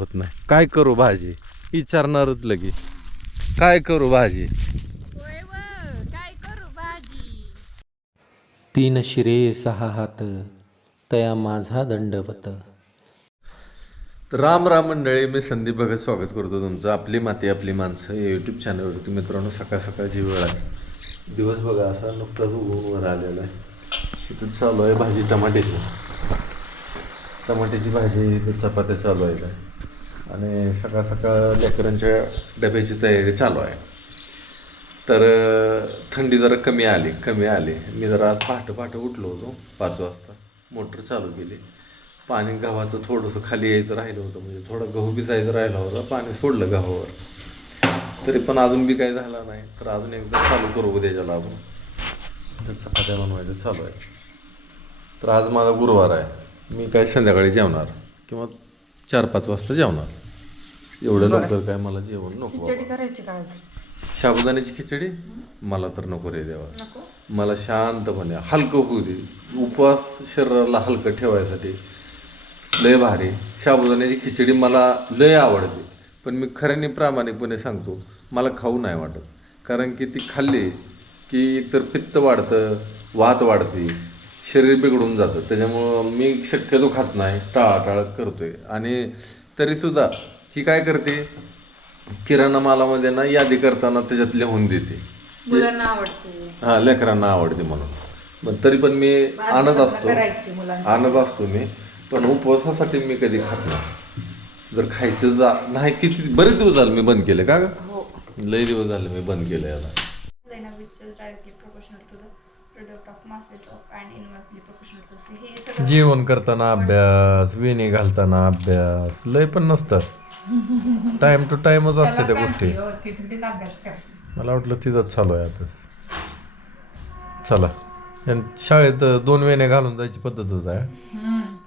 होत नाही. काय करू भाजी? विचारणारच लगे काय करू भाजी? होय व काय करू भाजी तीन शिरे सहा हात तया माझा दंडवत. तर राम राम मंडळी मी संदीप भगत स्वागत करतो तुमचं. आपली माती आपली माणसं या यूट्यूब चॅनलवरती मित्रांनो सकाळ सकाळची वेळ आहे. दिवस बघा असा नुकताच उगवून वर आलेला आहे. इथं चालू आहे भाजी टमाट्याची. टमाट्याची भाजी इथं चपात्या चालू आहेत. आणि सकाळ सकाळ लेकरांच्या डब्याची तयारी चालू आहे. तर थंडी जरा कमी आली कमी आली. मी जरा आज पहाटं उठलो होतो पाच वाजता. मोटर चालू केली. पाणी गव्हाचं थोडंसं खाली यायचं राहिलं होतं म्हणजे थोडं गहू भिजायचं राहिला होता पाणी सोडलं गव्हावर. तरी पण अजून बी काही झाला नाही तर अजून एकदा चालू करू उद्याच्याला आपण तर चपात्या बनवायचं चालू आहे. तर आज माझा गुरुवार आहे. मी काय संध्याकाळी जेवणार किंवा चार पाच वाजता जेवणार? एवढं लवकर काय मला जेवण नको. खिचडी करायची का आज? साबुदाण्याची खिचडी? मला तर नको रे देवा. मला शांतपणे हलकं होऊ दे. उपवास शरीराला हलकं ठेवायसाठी लय भारी. साबुदाण्याची खिचडी मला लय आवडते. पण मी खऱ्याने प्रामाणिकपणे सांगतो मला खाऊ नाही वाटत. कारण की ती खाल्ली की एकतर पित्त वाढतं वात वाढते शरीर बिघडून जातं. त्याच्यामुळं मी शक्यतो खात नाही. टाळाटाळ करतोय. आणि तरीसुद्धा ही काय करते? किराणा मालामध्ये ना यादी करताना त्याच्यात लिहून देते. मुलांना आवडते. हा लेकरांना आवडते म्हणून. मग तरी पण मी आणत असतो. करायची मुलांना आणत असतो मी. पण उपवासासाठी मी कधी खात नाही. जर खायचं जा नाही किती बरेच दिवस झाले मी बंद केले का ग? हो. लय दिवस झाले मी बंद केलं याला. हे सगळं जेवण करताना अभ्यास वेणी घालताना अभ्यास लय पण नसतं टाइम टू टाइमच असते त्या गोष्टी. मला वाटलं तिथंच चालू आहे आता चला. यान शाळेत दोन वेण्या घालून जायची पद्धतच आहे.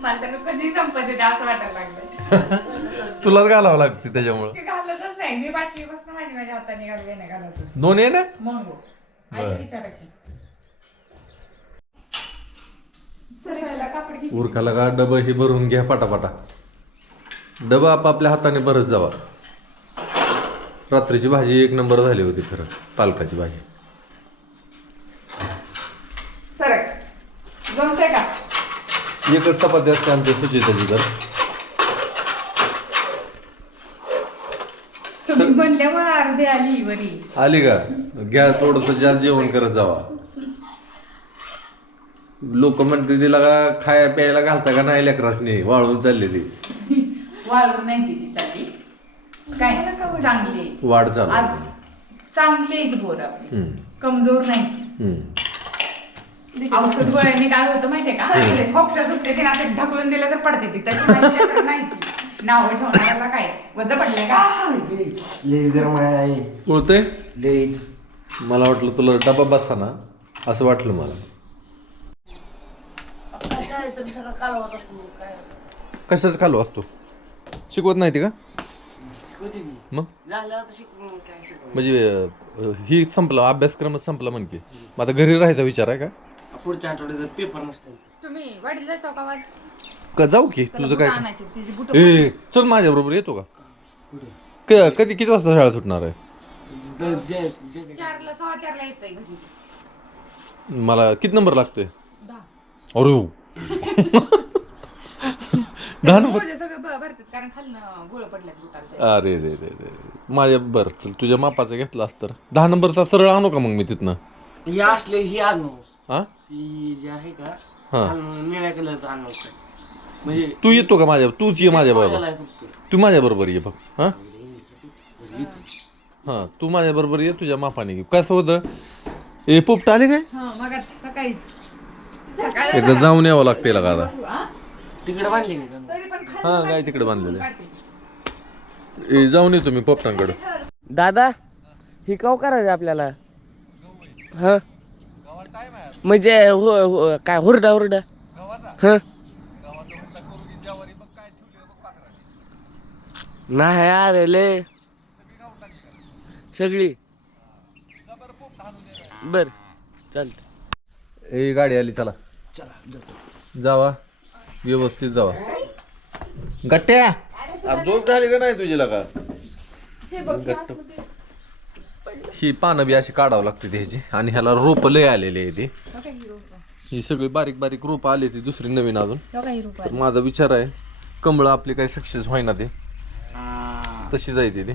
मला तर कधी संपत येते असं वाटायला लागलं तुलाच घालावं लागते त्याच्यामुळं. दोन येण्या मग उरकाला का. डबं हे भरून घ्या पाटापाटा. डबं आपापल्या हाताने भरत जावा. रात्रीची भाजी एक नंबर झाली होती खरं पालकाची भाजी. सरक. जमते का? एकच चपाती असते आमच्या सुचिताची तर आली वरी. आली का? घ्या थोडस जास्त जेवण करत जावा. लोक म्हणते तिला का खाया प्यायला घालता का नाही लेकरासनी? वाळून चालली ती. वाळून नाही ती चालली काय? चांगली आहे. वाढ चालू आज. चांगली आहे ती पोर आपली. हम्म, कमजोर नाही. हम्म. औषध गोळ्याने काय होतं माहितीये का? खोपच्या सुटते ते असं ढकलून दिलं तर पडते ती. तशी माझी लेकरं नाही ती. नाव ठेवणाऱ्याला काय? वज पडले का? लेझर माया आहे कळतंय लेज मला वाटलं तुला डबा बसा ना असं वाटलं मला. कशाच खालो असतो? शिकवत नाही ती का? मग? म्हणजे अं, ही संपलं अभ्यासक्रमच संपला म्हण की. मग आता घरी राहायचा विचार आहे का? पुढच्या आठवड्यात पेपर नसतात तुम्ही वाढीला जायचो का जाऊ की? तुझं काय? ए चल माझ्या बरोबर येतो का? क- कधी किती वाजता शाळा सुटणार आहे? चारला घरी. मला किती नंबर लागतोय? दहा. अरे हो. दहा नंबर? मोजे सगळे भ- भरतात कारण खालनं गोळ पडल्या बुटाला. अरे रे रे रे. माझ्या बरं चल तुझ्या मापाचं घेतलं असतं दहा नंबरचा सरळ आणू का मग मी तिथनं? हे असले ही आणू. हा ही जे आहे का हा. आणू, निळ्या कलरचं आणू. म्हणजे तू येतो का माझ्या तूच ये माझ्या बरोबर. तू माझ्या बरोबर ये बघ हा? हा तू माझ्या बरोबर ये तुझ्या मापाने घे. कसं होतं? ए पोपट आले काय? हा एकदा जाऊन यावं लागते का आता तिकडे बांधले हा काय तिकडे बांधलेलं आहे. ए जाऊन येतो मी पोपटांकडे. दादा ही काव करायचं आपल्याला? हा? म्हणजे हो हो काय हुरडा हुरडा? हा? नाही अरे ले सगळी. बर चालत ए गाडी आली चला. जावा. व्यवस्थित जावा. गट्ट्या. अरे झोप झाली का नाही तुझी लगा गट्ट. ही पानं बी अशी काढावं लागते ह्याची. आणि ह्याला रोप लय आलेली आहे. ती ही सगळी बारीक बारीक रोप आली ती दुसरी नवीन अजून. तर माझा विचार आहे कमळ आपली काही सक्सेस व्हायना ते. तशी जायते ती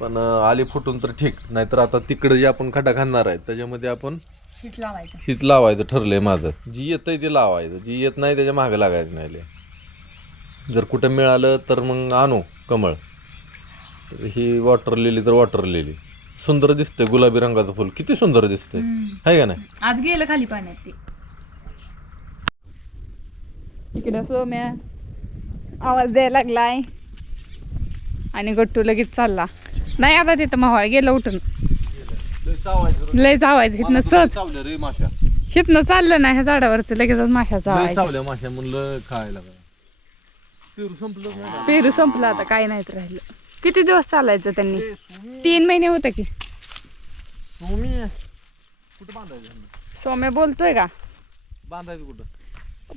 पण आली फुटून तर ठीक. नाहीतर आता तिकडे जे आपण खड्डा घालणार आहे त्याच्यामध्ये आपण हीच लावायचं. हीच लावायचं ठरलंय माझं. जी येतंय ते लावायचं. जी येत नाही त्याच्यामागे लागायचं नाही लय. जर कुठं मिळालं तर मग आणू कमळ. तर ही वॉटर लिली तर वॉटर लिली सुंदर दिसतंय गुलाबी रंगाचं फुल. किती सुंदर दिसतंय. आहे का नाही? आज गेलं खाली पाण्यात ते. इकडे सोम्या आवाज द्यायला लागलाय. आणि गट्टू लगेच चालला. नाही आता तिथं मावळ गेलं उठून. लय चावायचं हिथनं सहज. हिथनं चाललं ना ह्या झाडावरचं लगेचच माशा म्हणलं खायला काय पेरू संपलं आता काय नाहीत राहिलं. किती दिवस चालायचं त्यांनी? तीन महिने होते की? सोम्या बोलतोय का? बांधायचं कुठं?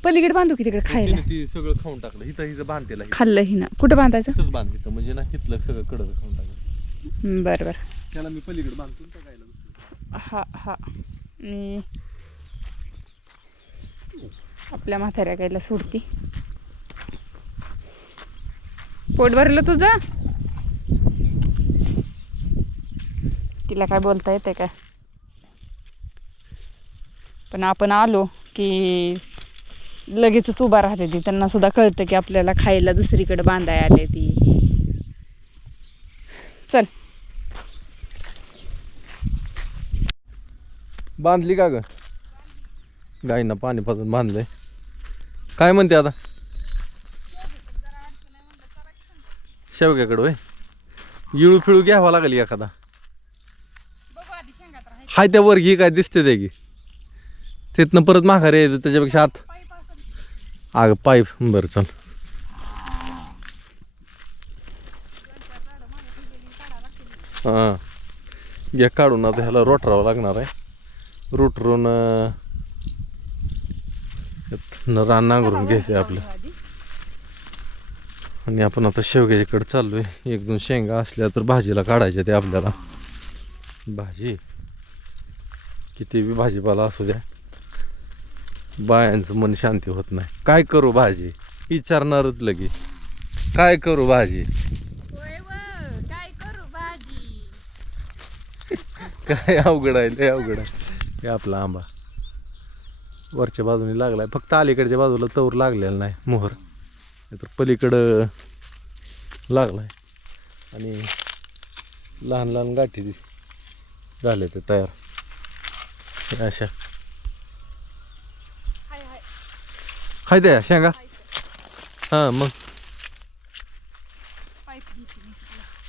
पलीकडे बांधू की तिकडे खायला? तिने ती सगळं खाऊन टाकलं. हिथं हिथं बांधतेला खाल्लं हि ना कुठं बांधायचं? हिथंच बांध हिथं म्हणजे ना हिथलं सगळं कडक खाऊन टाकलं. बरं बरं. त्याला मी पलीकडे बांधतो. हा हा. आणि आपल्या म्हाताऱ्या गायला सोडती. पोट भरलं तुझं? तिला काय बोलता येते काय पण आपण आलो की लगेचच उभा राहते ती. त्यांना सुद्धा कळतं की आपल्याला खायला दुसरीकडे बांधाय आले ती. चल. बांधली का ग? गाईंना पाणी पाजून बांधलंय. काय म्हणते आता? शेवग्याकडं इळू फिळू घ्यावा लागेल एखादा. हाय त्या वर घे काय दिसते ते की. तिथनं परत माघारी यायचं त्याच्यापेक्षा आत. अगं पाईप बरं चल. हां. घ्या काढून आता ह्याला रोटरावं लागणार आहे. रोटरून रान नांगरून घ्यायचं आपलं. आणि आपण आता शेवग्याच्याकडे चाललोय. एक दोन शेंगा असल्या तर भाजीला काढायच्या ते आपल्याला. भाजी. किती बी भाजीपाला असू द्या. बायांचं मन शांती होत नाही. काय करू भाजी? विचारणारच लगेच. काय करू भाजी? काय अवघड आहे लय अवघड आहे. हे आपला आंबा. वरच्या बाजूने लागलाय. फक्त अलीकडच्या बाजूला तवर लागलेला नाही मोहर. तर पलीकडं लागलाय. आणि लहान लहान गाठी झाले ते तयार. अशा. हाय द्या शेंगा हां मग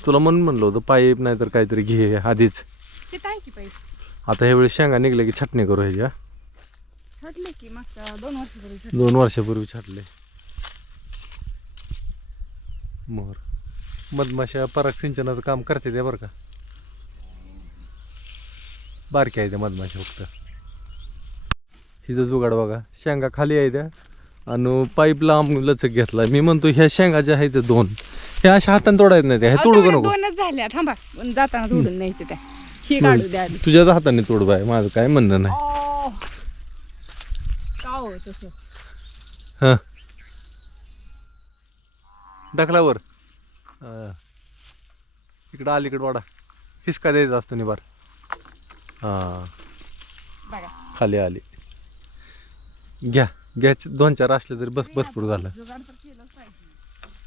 तुला म्हणून म्हणलं होतं पाईप नाही तर काहीतरी घे आधीच. तिथं आहे की आता शेंगा निघले की छाटणी करू ह्याची हा? छाटले की मागच्या दोन वर्षापूर्वी छाटले. दोन वर्षापूर्वी छाटले. मोहर मधमाशा पराग सिंचनाचं काम करते ते बरं का. बारकी आहे त्या मधमाशा फक्त. हिचं जुगाड बघा. शेंगा खाली आहे त्या. आणि पाईप लांब लचक घेतला मी म्हणतो ह्या शेंगा ज्या आहेत त्या दोन. ह्या अशा हाताने तोडायत नाही त्या हे अहो, तोडू का तेवढ्या नको. दोनच झाल्या. थांबा. जाताना तोडून न्यायचे त्या. ही काढू द्या आधी. तुझ्याच हाताने तोड बाय. माझं काय म्हणणं नाही. ओ. का हो तसं? हां. ढकलावर. हां इकडं अलीकडं वाडा. हिसका द्यायचा असतो निबार. हां. बघा. खाली आली. घ्या. घ्या दोन चार असले तरी बस भरपूर झालं.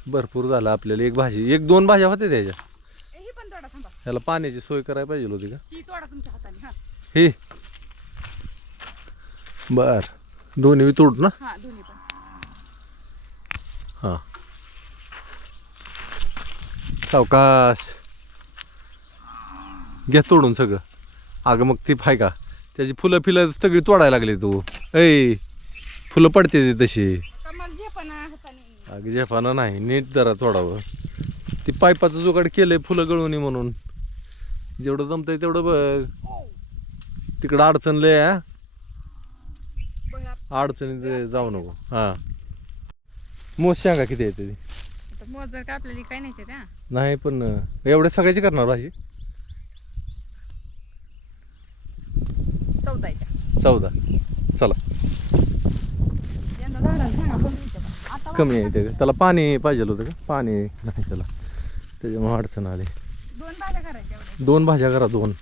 भरपूर झालं आपल्याला. एक भाजी एक दोन भाज्या होत्या त्याच्या. ह्याला पाण्याची सोय करायला पाहिजे होती का? ही हा. हे. बर. दोन्ही तोड ना? हा हां. सावकाश. घ्या तोडून सगळं. अगं मग ती फाय का? त्याची फुलं फिलं सगळी तोडायला लागली तू. ऐ. फुलं पडते ती तशी. कमल जे पण हाताने. अगं जेफानं नाही नीट जरा तोडावं ती पाईपाचं जुगाड केलंय फुलं गळून म्हणून. जेवढं जमतंय तेवढं बघ. तिकडं अडचण लय अडचणीत जाऊ नको हां. मोज शेंगा किती येते मोज जर काय नाही नाही पण एवढ्या सगळ्याची करणार भाजी? चौदा चौदा. चला यंदा झाडाला सांगा कोण येतं का? आता कमी आहे ते. त्याला पाणी पाहिजे होतं का? पाणी नाही त्याला. त्याच्यामुळे अडचण आली. दोन भाज्या करा दोन?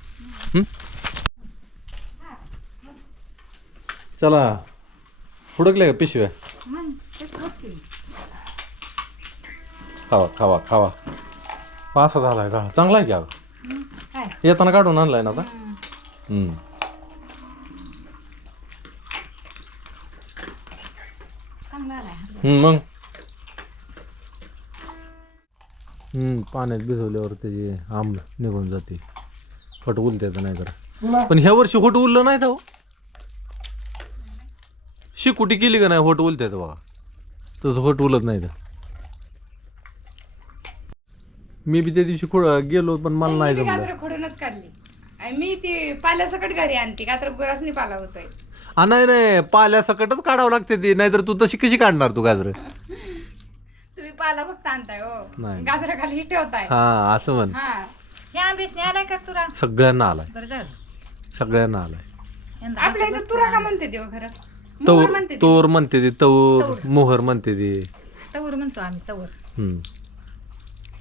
चला. हुडकले का पिशव्या. खावा खावा खावा. पासा झालाय का? चांगला आहे की अगं? येताना काढून आणलाय ना आता हम्म. चांगला आलाय हम्म, मग? हम्म पाण्यात भिजवल्यावर त्याची आंब निघून जाते. फट उलत्याचं नाही तर पण ह्या वर्षी होट उरलं नाही तर हो. शिकुटी केली का नाही होट उलत्यात बघा. तसं होट उलत नाही तर. मी बी त्या दिवशी खुड गेलो पण मला नाही मी जमलं. गाजरं खोडूनच काढली. आणि मी ती पाल्यासकट घरी आणते. का तर गुरासनी पाला होतोय. आ नाही नाही पाल्या सकटच काढावं लागते ती नाहीतर तू तशी कशी काढणार तू गाजर? तुम्ही पाला फक्त आणताय हो. नाही. गाजरं खाली ठेवताय. हा असं म्हण. हा. आलाय का तुला? सगळ्यांना आलाय. बरं झालं सगळ्यांना आलाय. यंदा आपल्या इथं तुरा का म्हणते देव खरं? मोहर म्हणते ते. तोर म्हणते ती तवर मोहर म्हणते ती. तवर म्हणतो आम्ही तवर हम्म.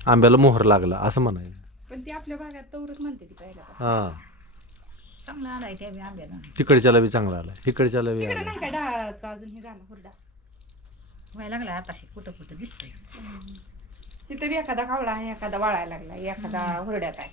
आंब्याला मोहर लागला असं म्हणायचं. पण ती आपल्या भागात तवरच म्हणते ती पहिला हा. चांगला आलाय त्या बी आंब्याला तिकडच्याला बी चांगला आला इकडच्याला बी तिकडे आला नाही का डाळाचा अजून हे झाला हुरडा? व्हायला लागला आता कुठं कुठं दिसतंय. तिथे बी एखादा कावळा आहे एखादा वाळायला लागला एखादा हुरड्यात आहे.